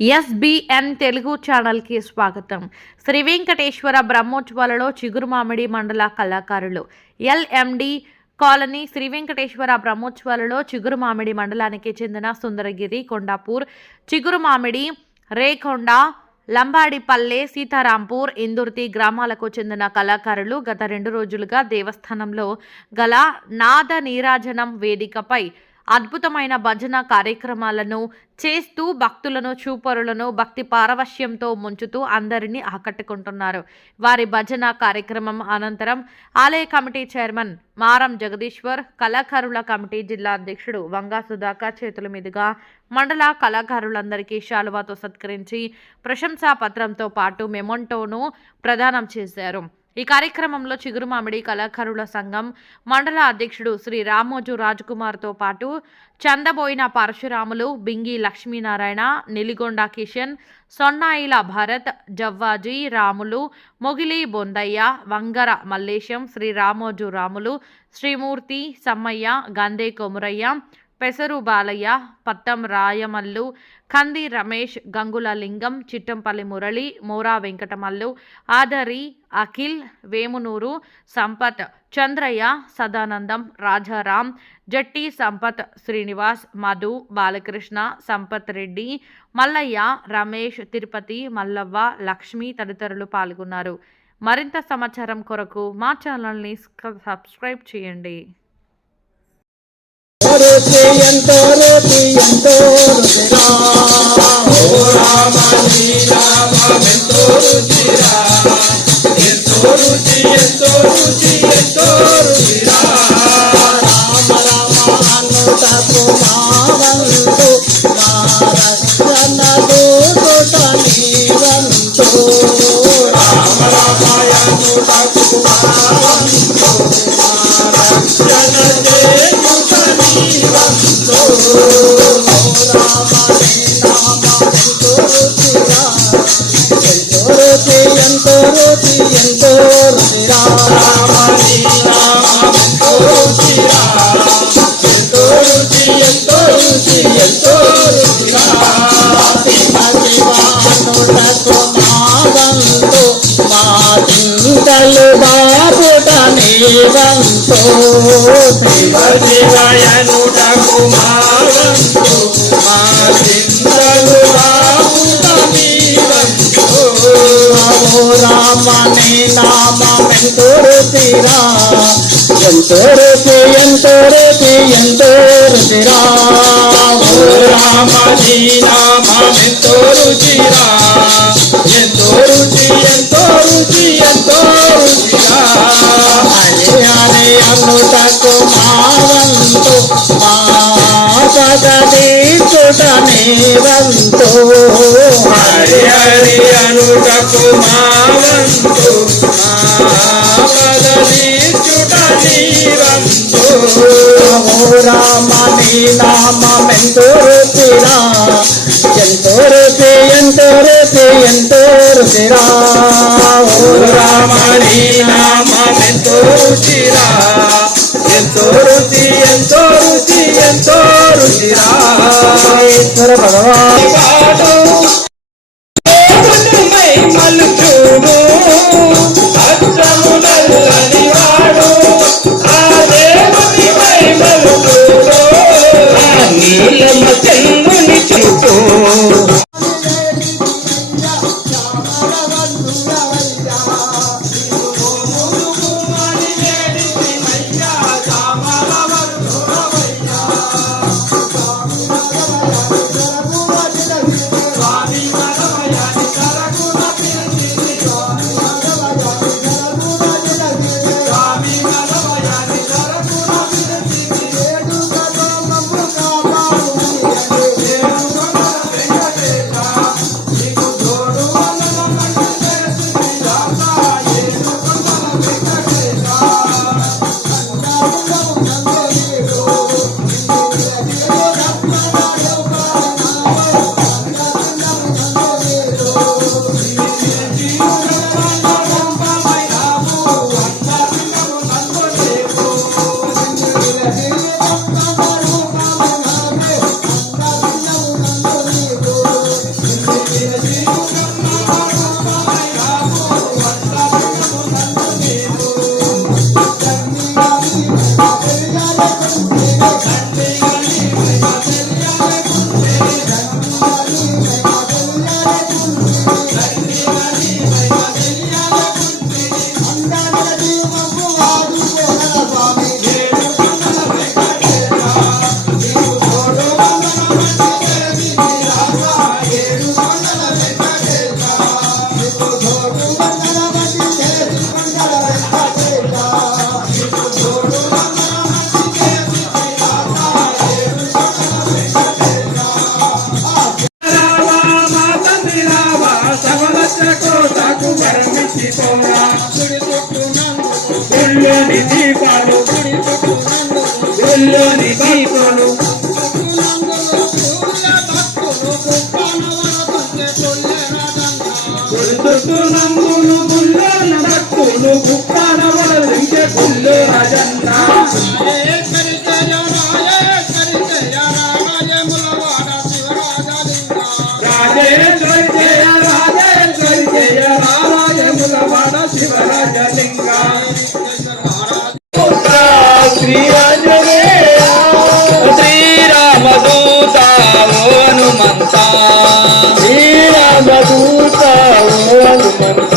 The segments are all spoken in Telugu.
ఎస్బిఎన్ తెలుగు ఛానల్కి స్వాగతం. శ్రీ వెంకటేశ్వర బ్రహ్మోత్సవాలలో చిగురుమామిడి మండల కళాకారులు. ఎల్ఎండి కాలనీ శ్రీ వెంకటేశ్వర బ్రహ్మోత్సవాలలో చిగురుమామిడి మండలానికి చెందిన సుందరగిరి, కొండాపూర్, చిగురుమామిడి, రేకొండ, లంబాడిపల్లె, సీతారాంపూర్, ఇందుర్తి గ్రామాలకు చెందిన కళాకారులు గత 2 రోజులుగా దేవస్థానంలో గల నాద నీరాజనం వేదికపై అద్భుతమైన భజన కార్యక్రమాలను చేస్తూ భక్తులను, చూపరులను భక్తి పారవశ్యంతో ముంచుతూ అందరినీ ఆకట్టుకుంటున్నారు. వారి భజన కార్యక్రమం అనంతరం ఆలయ కమిటీ చైర్మన్ మారం జగదీశ్వర్, కళాకారుల కమిటీ జిల్లా అధ్యక్షుడు వంగా సుధాకర్ చేతుల మీదుగా మండల కళాకారులందరికీ శాలువాతో సత్కరించి ప్రశంసా పత్రంతో పాటు మెమొంటోను ప్రదానం చేశారు. ఈ కార్యక్రమంలో చిగురుమామిడి కళాకారుల సంఘం మండల అధ్యక్షుడు శ్రీ రామోజు రాజ్కుమార్తో పాటు చందబోయిన పరశురాములు, బింగి లక్ష్మీనారాయణ, నిలిగొండ కిషన్, సొన్నాయిల భరత్, జవ్వాజీ రాములు, మొగిలి బొందయ్య, వంగర మల్లేశం, శ్రీ రామోజు రాములు, శ్రీమూర్తి సమ్మయ్య, గందే కొమురయ్య, పెసరు బాలయ్య, పత్తం రాయమల్లు, కంది రమేష్, గంగుల లింగం, చిట్టంపల్లి మురళి, మోరా వెంకటమల్లు, ఆదరి అఖిల్, వేమునూరు సంపత్, చంద్రయ్య, సదానందం, రాజారాం, జట్టి సంపత్, శ్రీనివాస్, మధు, బాలకృష్ణ, సంపత్ రెడ్డి, మల్లయ్య, రమేష్, తిరుపతి, మల్లవ్వ, లక్ష్మి తదితరులు పాల్గొన్నారు. మరింత సమాచారం కొరకు మా ఛానల్ని సబ్స్క్రైబ్ చేయండి. ఎంతో రుచి ఎంతో రుచిరా ఓ రామ నీ నామమెంతో రుచిరా ఎంతో రుచి ఎంతో రుచి ఎంతో రుచిరా రామ రామ అనుటకు మావంతు మా రక్షణ దూత నీవంతు రామ రామ అనుటకు మావంతు మా రక్షణ చేయుట నీవంతు ఎంతో రుచి ఎంతో రుచిరా రామ నీ నామమెంతో రుచిరా ఎంతో రుచి ఎంతో రుచి ఎంతో రుచిరా శివ శివ అనుటకు మావంతు మా చింతలు బాపుట నీవంతు శివ శివ అనుటకు మావంతు మా చింతలు బాపుట నీవంతు ఓ రామ నీ నామమెంతో రుచిరా ఎంతో రుచి ఎంతో రుచి ఎంతో రుచిరా ఓ రామ నీ నామమెంతో రుచిరా ఎంతో రుచి ఎంతో రుచి ఎంతో రుచిరా అనే అనే అనుటకు మావంతు మా పదీచుట నీవంతు హరి హరి అనుటకు మావంతు మా పదీచుట నీవంతు ఓ రామ నీ నామమెంతో రుచిరా ఎంతో రుచి ఎంతో రుచి ఎంతో రుచిరా ఓ రామ నీ నామమెంతో రుచిరా ఎంతో రుచి ఎంతో రుచి ఎంతో రుచిరా ఈశ్వర భగవాను మలుచూడు అచ్చములని వాడు ఆ దేవుని మలుచూడు నీలమ చంద్రుని చూపు గుర్తుకు నమ్మును గుళ్ళన భక్తులు గుప్పానవల వెంకే గుళ్ళు రాజన్న రాజేశ్వరి జయ రాజేశ్వరి జయ రాజములవాడ శివరాజలింగ శ్రీ ఆంజనేయ శ్రీరామదూత ఓ హనుమంత శ్రీరామదూత ఓ హనుమంత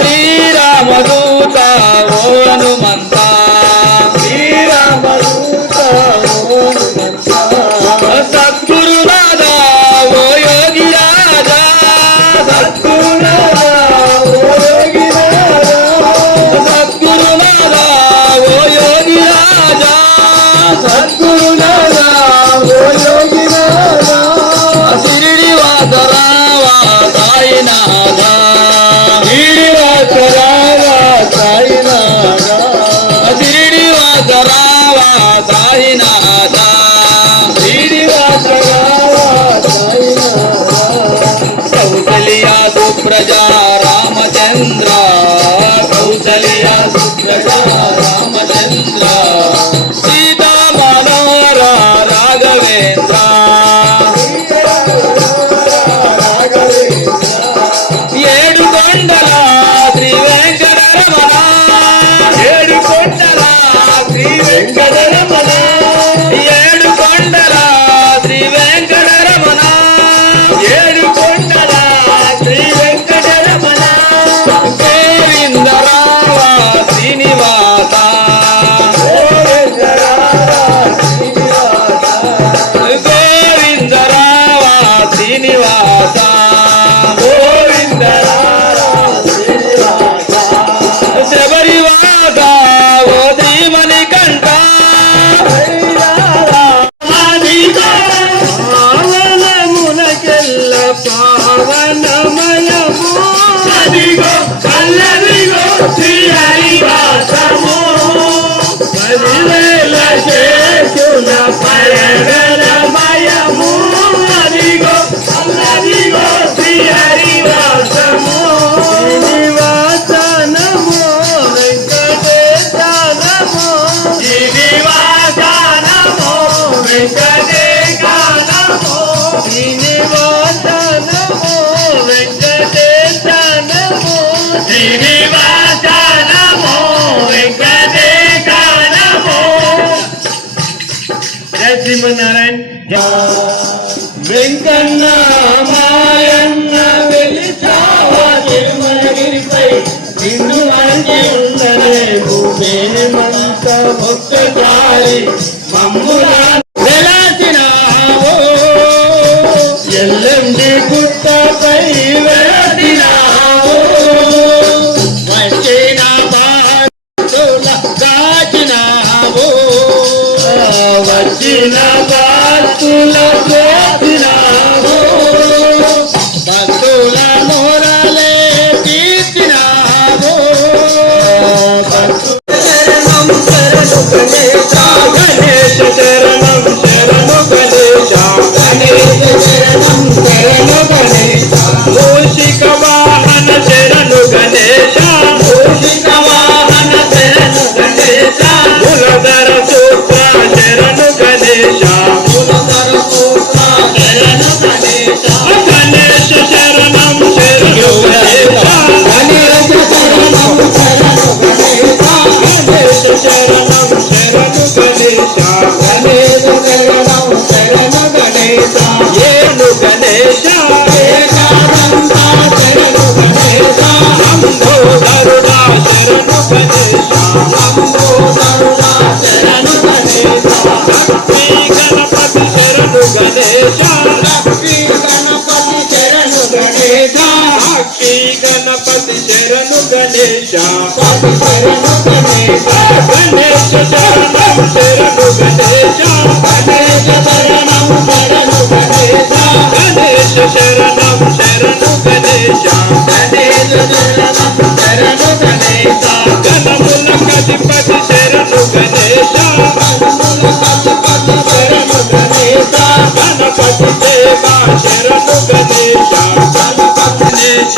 శ్రీరామదూత ఓ హనుమంత శ్రీరామదూత ఓ హనుమంత సద్గురునాథ ఓ యోగి రాజా సద్గురునాథ ఓ యోగినాథ సద్గురునాథ ఓ యోగి రాజా సద్గురునాథ ఓ యోగినాథ శిరిడి వాసరావా సాయినాథ శ్రీనివాసరావ సాయినాథ శిరిడి వాసరావా సాయినాథ శ్రీనివాసరావ సాయినాథ కౌసల్య సుప్రజా రామచంద్ర కౌసల్య సుప్రజా రామచంద్ర సీతా మనోహర రాఘవేంద్ర ఏడు కొండల శ్రీ వెంకటరమణ ఏడు కొండల శ్రీ వెంకటరమణ ఏడు కొండల శ్రీ వెంకటరమణ ఏడు కొండల శ్రీ వెంకటరమణ గోవిందరావ శ్రీనివాస గోవిందరావ శ్రీనివాస శబరివాస ఓ శ్రీమణి కంఠ పావనమునకెల్ల పావనమయము అదిగో కల్లదిగో శ్రీ హరివాసము పదివేల శేషుల పరగలమయము అదిగో కల్లదిగో శ్రీ హరివాసము శ్రీనివాసనము వెంకటేశానము శ్రీనివాసనము వెంకటేశానము శ్రీనివాసనము వెంకటేశానము శ్రీనివాసనము వెంకటేశానము శ్రీమన్నారాయణ వెంకన్న మాయన్న వెలిసావా తిరుమలగిరిపై నిన్ను మంచి ఉండనే భూమేమంత ఒక్కసారి మమ్ములా వెలసినావో ఎల్లండి గుట్టపై వెలసినావో వచ్చిన బాధుల దాచినావో వచ్చిన బాధుల దోచినావో భక్తుల మొరలే తీర్చినావో శరణం శరణు గణేశ గణేశ శరణం శరణు గణేశ గణేశ శరణం శరణు గణేశ మూషిక వాహన శరణు గణేశ మూషిక వాహన శరణు గణేశ మూలధర సూత్ర శరణు గణేశ మూలధర సూత్ర శరణు గణేశ గణేశ శరణం శరణు గణేశ గణేశ శరణం శరణు గణేశ గణేశ శరణం శరణు గణేశ గణేశ శరణం శరణు గణేశ ఏను గణేశ ఏకానంద శరణు గణేశ అంబోధరుడా శరణు గణేశ అంబోధరుడా శరణు గణేశ లక్ష్మీ గణపతి శరణు గణేశ లక్ష్మీ గణపతి శరణు గణేశ లక్ష్మీ గణపతి శరణు గణేశ పతి శరణు గణేశ గణేశ శరణం శరణు గణేశ గణేశ శరణం శరణు గణేశ గణేశ శరణం శరణు గణేశ గణేశ శరణం శరణు గణేశ గణముల కధిపతి శరణు గణేశ గణముల కధిపతి శరణు గణేశ గణపతి దేవా శరణు గణేశ గణేశ